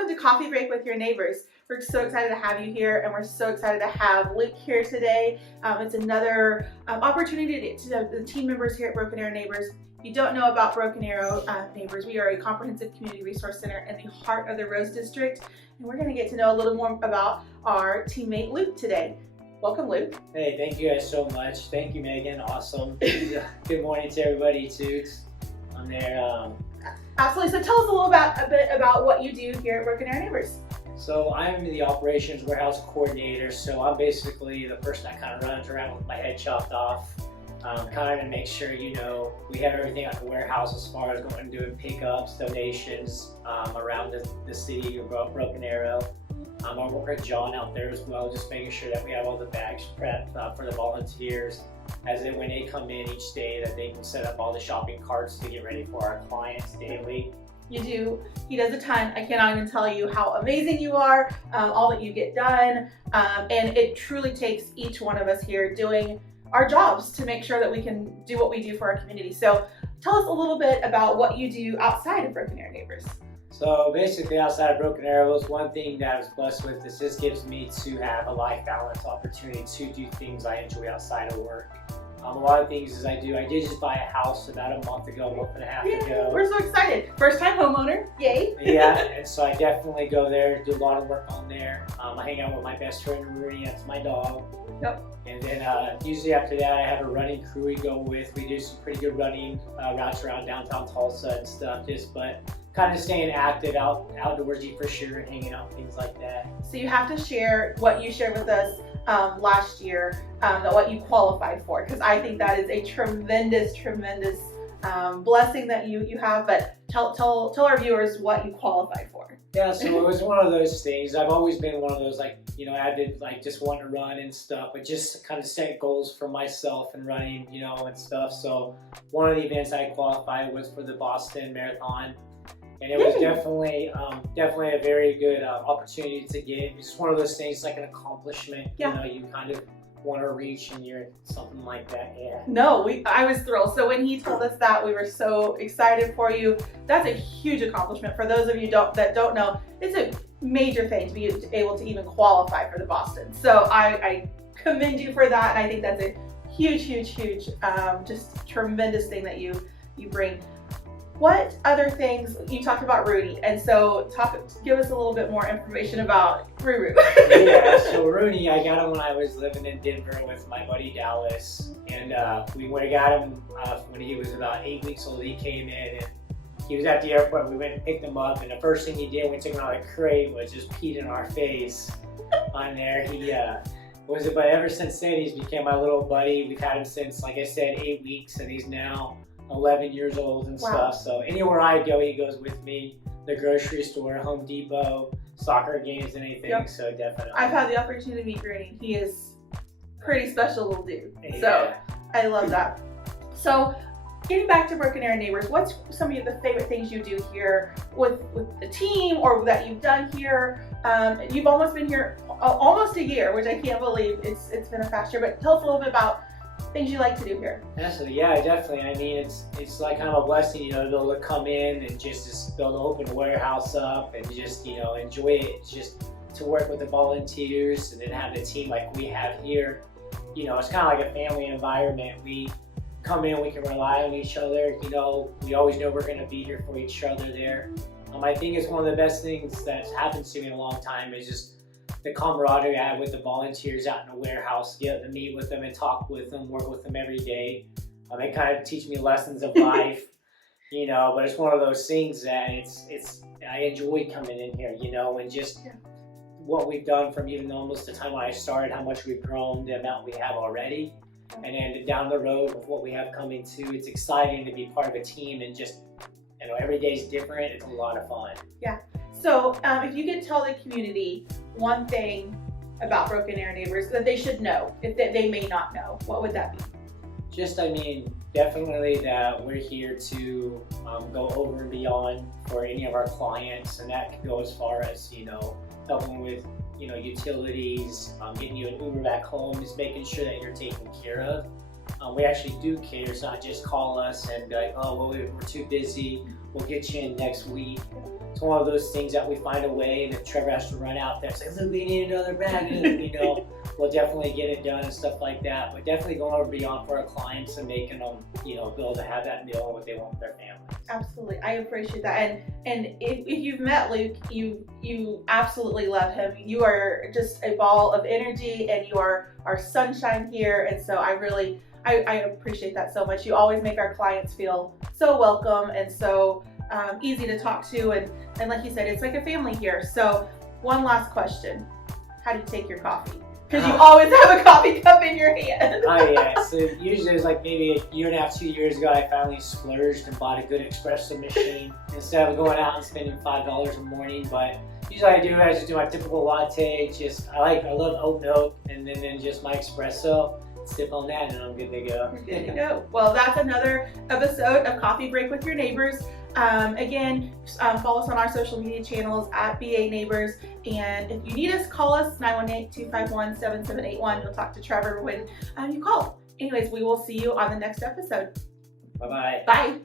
welcome to Coffee Break with Your Neighbors. We're so excited to have you here, and we're so excited to have Luke here today. It's another opportunity to the team members here at Broken Arrow Neighbors. If you don't know about Broken Arrow Neighbors, we are a comprehensive community resource center in the heart of the Rose District, and we're going to get to know a little more about our teammate Luke today. Welcome, Luke. Hey, thank you guys so much. Thank you, Megan. Awesome. Good morning to everybody, too. I'm there. Absolutely. So tell us a bit about what you do here at Broken Arrow Neighbors. So I'm the operations warehouse coordinator. So I'm basically the person that kind of runs around with my head chopped off, kind of to make sure, we have everything at the warehouse as far as going and doing pickups, donations around the city of Broken Arrow. I work with John out there as well, just making sure that we have all the bags prepped for the volunteers, as when they come in each day, that they can set up all the shopping carts to get ready for our clients daily. You do. He does a ton. I cannot even tell you how amazing you are, all that you get done, and it truly takes each one of us here doing our jobs to make sure that we can do what we do for our community. So tell us a little bit about what you do outside of Broken Arrow Neighbors. So basically, outside of Broken Arrows, one thing that I was blessed with is this gives me to have a life balance opportunity to do things I enjoy outside of work. A lot of things as I did just buy a house about a month ago, month and a half ago. We're so excited. First time homeowner, yay. Yeah, and so I definitely go there, do a lot of work on there. I hang out with my best friend Rooney, that's my dog. Yep. And then usually after that, I have a running crew we go with. We do some pretty good running routes around downtown Tulsa and stuff, but kind of staying active, outdoorsy for sure, hanging out, things like that. So you have to share what you shared with us last year, what you qualified for, because I think that is a tremendous blessing that you have. But tell our viewers what you qualified for. Yeah, so it was one of those things. I've always been one of those, I did just want to run and stuff, but just kind of set goals for myself and running, and stuff. So one of the events I qualified was for the Boston Marathon. And it was definitely a very good opportunity to get. It's one of those things, like an accomplishment, you kind of want to reach, and you're something like that, yeah. No, I was thrilled. So when he told us that, we were so excited for you. That's a huge accomplishment. For those of you that don't know, it's a major thing to be able to even qualify for the Boston. So I commend you for that, and I think that's a huge, just tremendous thing that you bring. What other things, you talked about Rudy, and so give us a little bit more information about Ruru. Yeah, so Rooney, I got him when I was living in Denver with my buddy Dallas, and we got him when he was about 8 weeks old. He came in, and he was at the airport. We went and picked him up, and the first thing he did when we took him out of the crate was just peed in our face on there. But ever since then, he's become my little buddy. We've had him since, like I said, 8 weeks, and he's now 11 years old and stuff. So anywhere I go, he goes with me. The grocery store, Home Depot, soccer games, and anything. Yep. So definitely. I've had the opportunity to meet Rooney. He is a pretty special little dude. Yeah. So I love that. So getting back to Broken Arrow Neighbors, what's some of the favorite things you do here with the team, or that you've done here? You've almost been here almost a year, which I can't believe. It's been a fast year. But tell us a little bit about things you like to do here. Yeah, definitely. I mean, it's like kind of a blessing, to be able to come in and just be able to open the warehouse up and just, enjoy it. Just to work with the volunteers and then have the team like we have here. It's kind of like a family environment. We come in, we can rely on each other. We always know we're going to be here for each other there. I think it's one of the best things that's happened to me in a long time is just the camaraderie I have with the volunteers out in the warehouse, get to meet with them and talk with them, work with them every day. They kind of teach me lessons of life, but it's one of those things that I enjoy coming in here, and just what we've done from even almost the time when I started, how much we've grown, the amount we have already, and then down the road with what we have coming too. It's exciting to be part of a team, and just, every day is different. It's a lot of fun. Yeah. So if you could tell the community one thing about Broken Arrow Neighbors that they should know, if they may not know, what would that be? Definitely that we're here to go over and beyond for any of our clients, and that can go as far as, helping with, utilities, getting you an Uber back home, just making sure that you're taken care of. We actually do care. It's not just call us and be like, oh, well, we're too busy, we'll get you in next week. it's one of those things that we find a way, and if Trevor has to run out there and say, look, we need another bag, you know, we'll definitely get it done and stuff like that. But definitely going over beyond for our clients and making them, you know, be able to have that meal and what they want with their family. Absolutely, I appreciate that. And if you've met Luke, you absolutely love him. You are just a ball of energy, and you are our sunshine here. And so I appreciate that so much. You always make our clients feel so welcome and so easy to talk to. And like you said, it's like a family here. So one last question: how do you take your coffee? Because you always have a coffee cup in your hand. Oh yeah, so usually it was like maybe a year and a half, 2 years ago, I finally splurged and bought a good espresso machine instead of going out and spending $5 a morning. But usually I just do my typical latte. I love oat milk, and then just my espresso. Sip on that, and I'm good to go. You're good to go. Well, that's another episode of Coffee Break with Your Neighbors. Again, follow us on our social media channels at BA Neighbors. And if you need us, call us 918-251-7781. You'll talk to Trevor when you call. Anyways, we will see you on the next episode. Bye-bye. Bye.